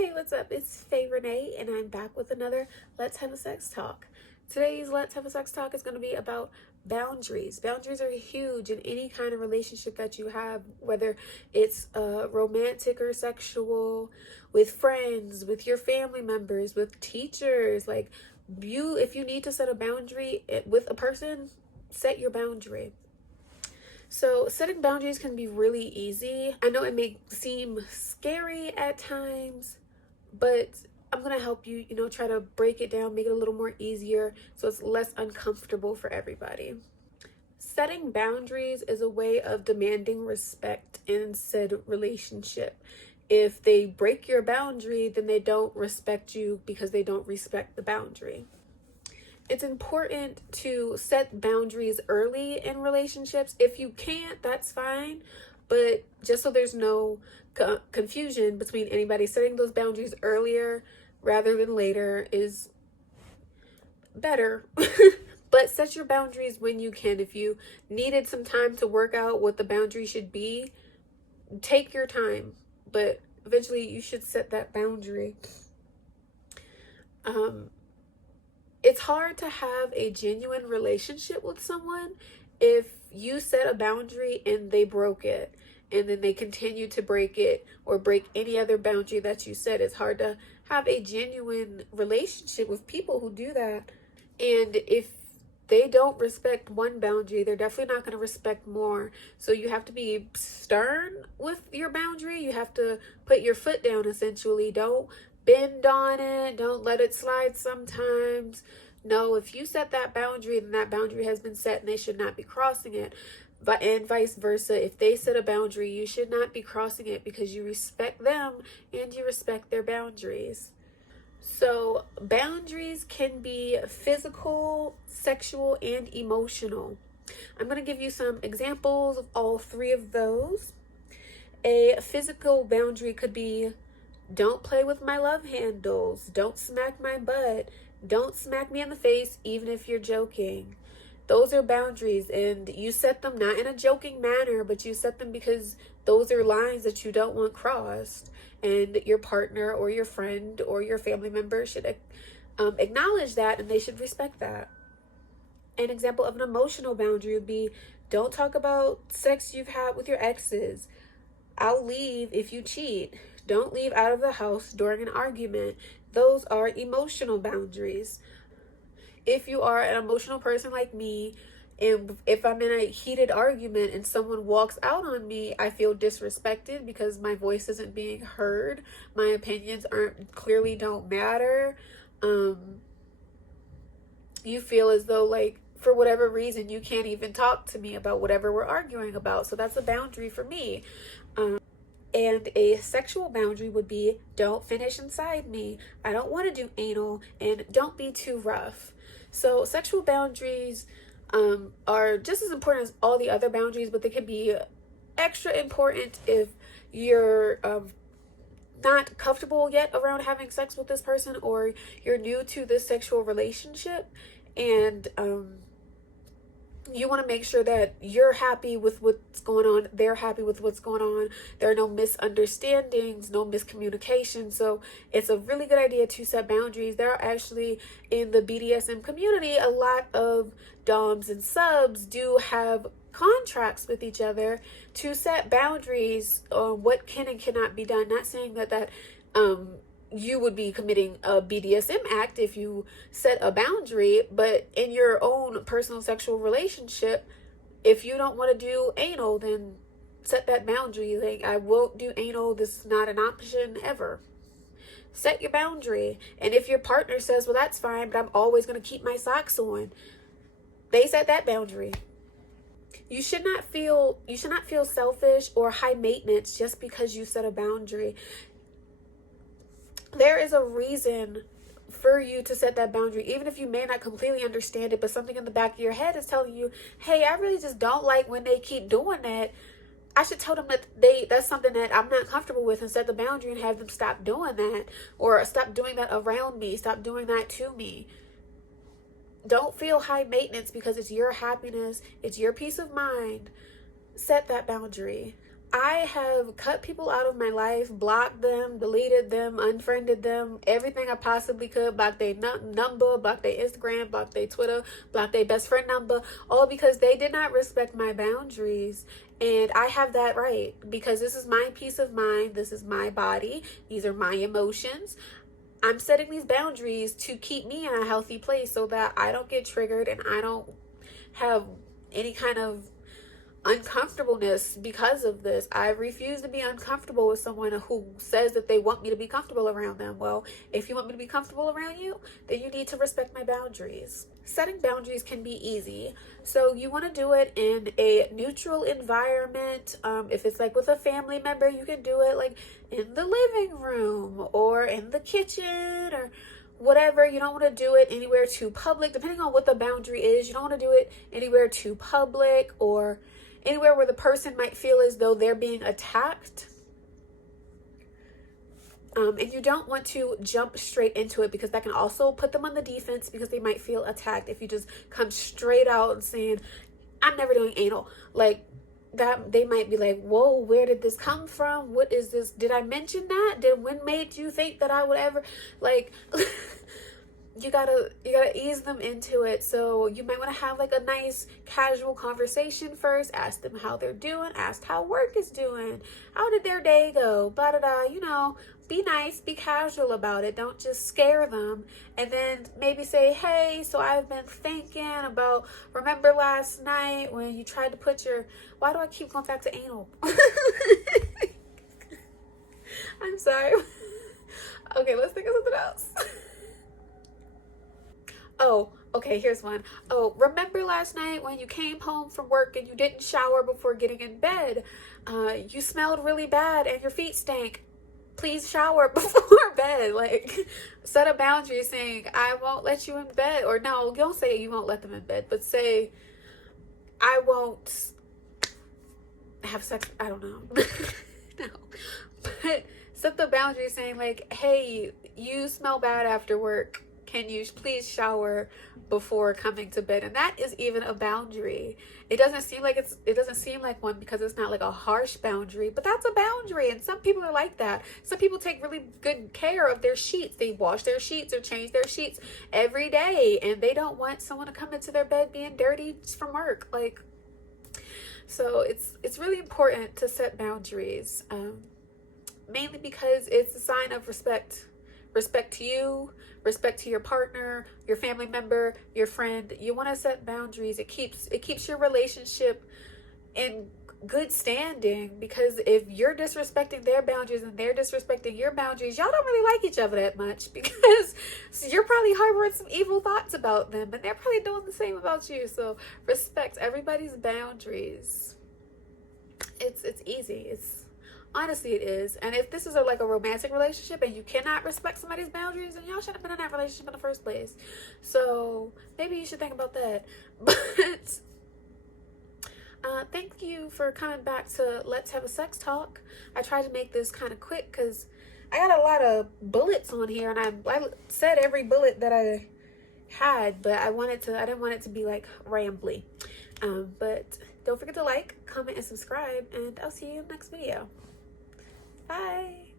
Hey, what's up? It's Faye Renee, and I'm back with another Let's Have a Sex Talk. Today's Let's Have a Sex Talk is going to be about boundaries. Boundaries are huge in any kind of relationship that you have, whether it's romantic or sexual, with friends, with your family members, with teachers. Like, if you need to set a boundary with a person, set your boundary. So setting boundaries can be really easy. I know it may seem scary at times, but I'm going to help you, try to break it down, make it a little more easier so it's less uncomfortable for everybody. Setting boundaries is a way of demanding respect in said relationship. If they break your boundary, then they don't respect you because they don't respect the boundary. It's important to set boundaries early in relationships. If you can't, that's fine. But just so there's no confusion between anybody, setting those boundaries earlier rather than later is better. But set your boundaries when you can. If you needed some time to work out what the boundary should be, take your time. But eventually you should set that boundary. It's hard to have a genuine relationship with someone if you set a boundary and they broke it and then they continue to break it or break any other boundary that you set. It's hard to have a genuine relationship with people who do that. And if they don't respect one boundary, they're definitely not going to respect more. So you have to be stern with your boundary. You have to put your foot down, essentially. Don't bend on it. Don't let it slide sometimes. No, if you set that boundary, then that boundary has been set and they should not be crossing it. And vice versa. If they set a boundary, you should not be crossing it because you respect them and you respect their boundaries. So boundaries can be physical, sexual, and emotional. I'm going to give you some examples of all three of those. A physical boundary could be: don't play with my love handles, don't smack my butt, don't smack me in the face even if you're joking. Those are boundaries, and you set them not in a joking manner, but you set them because those are lines that you don't want crossed, and your partner or your friend or your family member should acknowledge that, and they should respect that. An example of an emotional boundary would be: don't talk about sex you've had with your exes. I'll leave if you cheat. Don't leave out of the house during an argument. Those are emotional boundaries. If you are an emotional person like me, and if I'm in a heated argument and someone walks out on me, I feel disrespected because my voice isn't being heard. My opinions clearly don't matter. You feel as though, like, for whatever reason, you can't even talk to me about whatever we're arguing about. So that's a boundary for me. And a sexual boundary would be: don't finish inside me. I don't want to do anal, and don't be too rough. So sexual boundaries are just as important as all the other boundaries, but they can be extra important if you're not comfortable yet around having sex with this person, or you're new to this sexual relationship, and you want to make sure that you're happy with what's going on, they're happy with what's going on, there are no misunderstandings, no miscommunication. So it's a really good idea to set boundaries. There are actually, in the BDSM community, a lot of doms and subs do have contracts with each other to set boundaries on what can and cannot be done. Not saying that you would be committing a BDSM act if you set a boundary, but in your own personal sexual relationship, if you don't want to do anal, then set that boundary. Like, I won't do anal. This is not an option ever. Set your boundary. And if your partner says, well, that's fine, but I'm always going to keep my socks on, they set that boundary. You should not feel selfish or high maintenance just because you set a boundary. There is a reason for you to set that boundary, even if you may not completely understand it, but something in the back of your head is telling you, hey, I really just don't like when they keep doing that. I should tell them that that's something that I'm not comfortable with, and set the boundary and have them stop doing that, or stop doing that around me, stop doing that to me. Don't feel high maintenance because it's your happiness, it's your peace of mind. Set that boundary. I have cut people out of my life, blocked them, deleted them, unfriended them, everything I possibly could, blocked their number, blocked their Instagram, blocked their Twitter, blocked their best friend number, all because they did not respect my boundaries. And I have that right, because this is my peace of mind, this is my body, these are my emotions. I'm setting these boundaries to keep me in a healthy place so that I don't get triggered and I don't have any kind of uncomfortableness because of this. I refuse to be uncomfortable with someone who says that they want me to be comfortable around them. Well, if you want me to be comfortable around you, then you need to respect my boundaries. Setting boundaries can be easy. So you want to do it in a neutral environment. If it's like with a family member, you can do it like in the living room or in the kitchen or whatever. You don't want to do it anywhere too public, depending on what the boundary is. You don't want to do it anywhere too public or anywhere where the person might feel as though they're being attacked. And you don't want to jump straight into it, because that can also put them on the defense, because they might feel attacked if you just come straight out and saying, I'm never doing anal. Like that, they might be like, whoa, where did this come from? What is this? Did I mention that? When made you think that I would ever, like, you gotta ease them into it. So you might want to have like a nice casual conversation first. Ask them how they're doing. Ask how work is doing. How did their day go? Blah, blah, blah. You know, be nice, be casual about it. Don't just scare them. And then maybe say, hey, so I've been thinking about, remember last night when you tried to put your, why do I keep going back to anal? I'm sorry. Okay, let's think of something else. Oh, okay, here's one. Oh, remember last night when you came home from work and you didn't shower before getting in bed? You smelled really bad and your feet stank. Please shower before bed. Like, set a boundary saying, I won't let you in bed. Or no, don't say you won't let them in bed, but say, I won't have sex. I don't know. No. But set the boundary saying like, hey, you smell bad after work. Can you please shower before coming to bed? And that is even a boundary. It doesn't seem like one because it's not like a harsh boundary, but that's a boundary. And some people are like that. Some people take really good care of their sheets. They wash their sheets or change their sheets every day, and they don't want someone to come into their bed being dirty from work. Like, so it's really important to set boundaries, mainly because it's a sign of respect. Respect to you, respect to your partner, your family member, your friend. You want to set boundaries. It keeps your relationship in good standing, because if you're disrespecting their boundaries and they're disrespecting your boundaries, y'all don't really like each other that much, because you're probably harboring some evil thoughts about them and they're probably doing the same about you. So respect everybody's boundaries. It's easy. Honestly, it is. And if this is like a romantic relationship and you cannot respect somebody's boundaries, then y'all shouldn't have been in that relationship in the first place. So maybe you should think about that. But thank you for coming back to Let's Have a Sex Talk. I tried to make this kind of quick because I got a lot of bullets on here, and I said every bullet that I had, but I didn't want it to be like rambly. But don't forget to like, comment, and subscribe, and I'll see you in the next video. Bye.